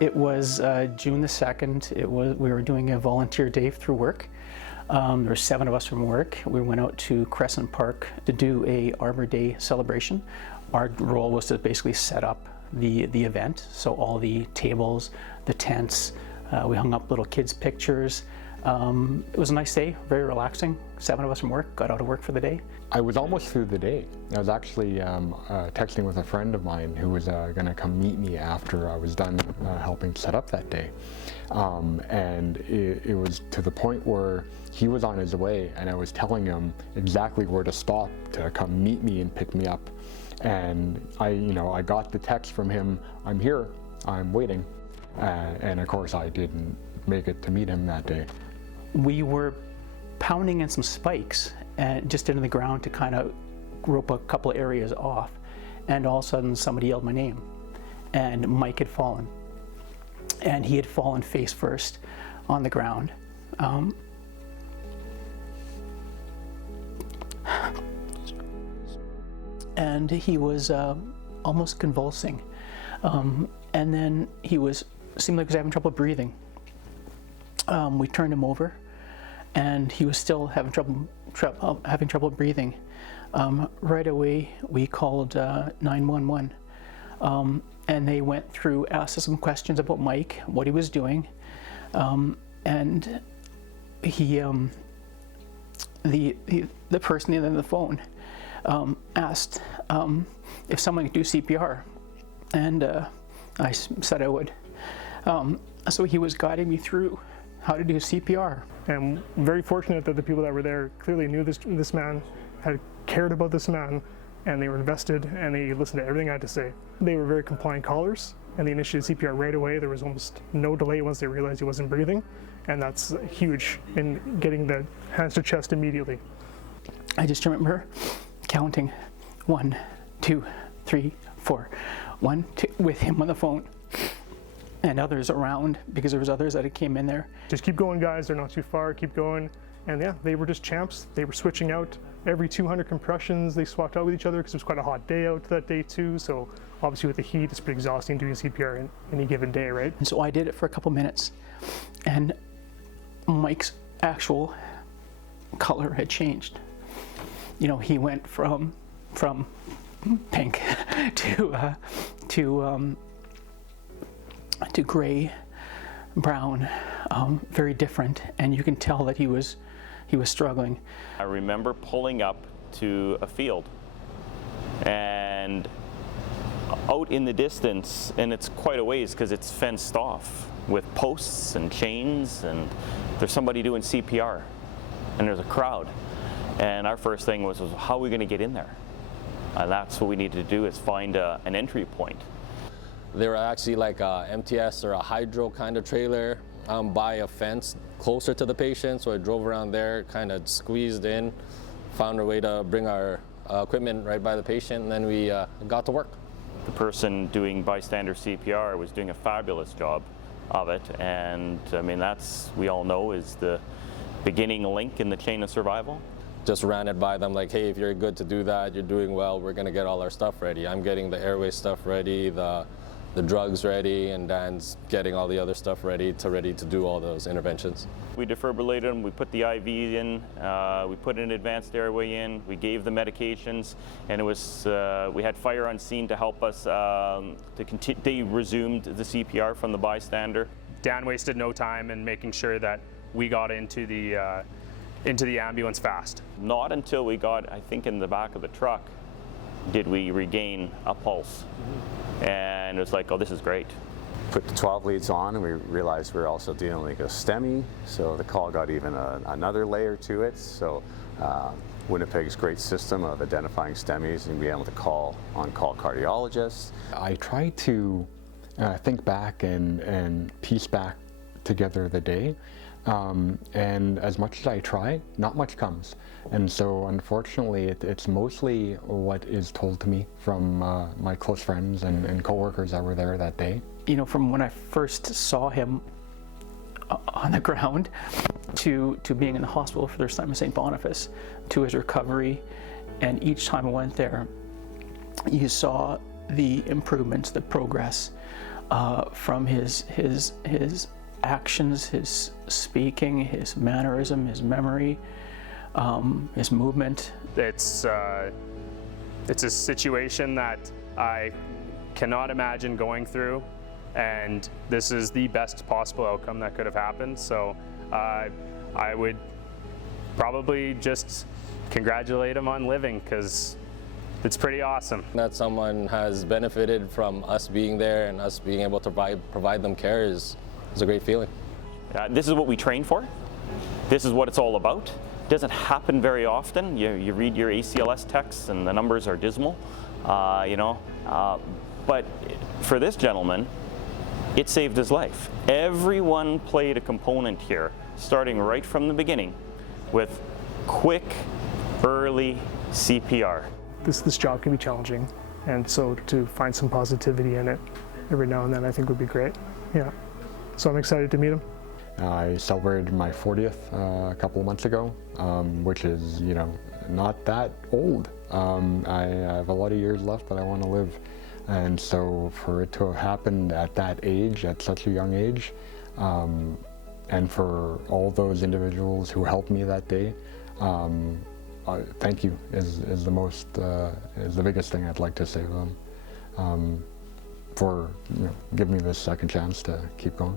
It was June the 2nd. We were doing a volunteer day through work. There were 7 of us from work. We went out to Crescent Park to do a Arbor Day celebration. Our role was to basically set up the event. So all the tables, the tents, we hung up little kids' pictures. It was a nice day, very relaxing. 7 of us from work got out of work for the day. I was almost through the day. I was actually texting with a friend of mine who was going to come meet me after I was done helping set up that day. And it was to the point where he was on his way and I was telling him exactly where to stop to come meet me and pick me up. And I got the text from him, "I'm here, I'm waiting." And of course I didn't make it to meet him that day. We were pounding in some spikes and just into the ground to kind of rope a couple of areas off, and all of a sudden somebody yelled my name, and Mike had fallen, and he had fallen face first on the ground. And he was almost convulsing, and then seemed like he was having trouble breathing. We turned him over, and he was still having trouble breathing. Right away, we called 911, and they went through, asked us some questions about Mike, what he was doing, and he, the person in the phone, asked if someone could do CPR, and I said I would. So he was guiding me through how to do CPR. And very fortunate that the people that were there clearly knew this man, had cared about this man, and they were invested and they listened to everything I had to say. They were very compliant callers, and they initiated CPR right away. There was almost no delay once they realized he wasn't breathing, and that's huge in getting the hands to chest immediately. I just remember counting 1, 2, 3, 4, 1, 2, with him on the phone. And others around, because there was others that had came in there. Just keep going, guys, they're not too far, keep going. And yeah, they were just champs. They were switching out every 200 compressions. They swapped out with each other because it was quite a hot day out that day too. So obviously with the heat, it's pretty exhausting doing CPR in any given day, right? And so I did it for a couple minutes, and Mike's actual color had changed. You know, he went from pink to gray, brown, very different, and you can tell that he was struggling. I remember pulling up to a field, and out in the distance, and it's quite a ways because it's fenced off with posts and chains, and there's somebody doing CPR, and there's a crowd. And our first thing was how are we going to get in there? And that's what we needed to do, is find an entry point. They were actually like a MTS or a hydro kind of trailer by a fence closer to the patient. So I drove around there, kind of squeezed in, found a way to bring our equipment right by the patient, and then we got to work. The person doing bystander CPR was doing a fabulous job of it, and I mean that's, we all know, is the beginning link in the chain of survival. Just ran it by them like, hey, if you're good to do that, you're doing well, we're gonna get all our stuff ready. I'm getting the airway stuff ready, the drugs ready, and Dan's getting all the other stuff ready to do all those interventions. We defibrillated him, we put the IV in, we put an advanced airway in, we gave the medications, and it was, we had fire on scene to help us they resumed the CPR from the bystander. Dan wasted no time in making sure that we got into the ambulance fast. Not until we got, I think, in the back of the truck did we regain a pulse. And it was like, oh, this is great. Put the 12 leads on, and we realized we were also dealing with a STEMI, so the call got even another layer to it. So Winnipeg's great system of identifying STEMIs and being able to call on-call cardiologists. I try to think back and piece back together the day. And as much as I try, not much comes. And so unfortunately, it's mostly what is told to me from my close friends and coworkers that were there that day. You know, from when I first saw him on the ground to being in the hospital for the first time in St. Boniface, to his recovery, and each time I went there, you saw the improvements, the progress. from his actions, his speaking, his mannerism, his memory, his movement. It's a situation that I cannot imagine going through, and this is the best possible outcome that could have happened. So I would probably just congratulate him on living, because it's pretty awesome. That someone has benefited from us being there and us being able to provide them care is a great feeling. This is what we train for. This is what it's all about. It doesn't happen very often. You read your ACLS texts and the numbers are dismal, but for this gentleman, it saved his life. Everyone played a component here, starting right from the beginning with quick, early CPR. This job can be challenging, and so to find some positivity in it every now and then I think would be great. Yeah. So I'm excited to meet him. I celebrated my 40th a couple of months ago, which is, not that old. I have a lot of years left that I want to live. And so for it to have happened at that age, at such a young age, and for all those individuals who helped me that day, thank you is the biggest thing I'd like to say to them, for giving me this second chance to keep going.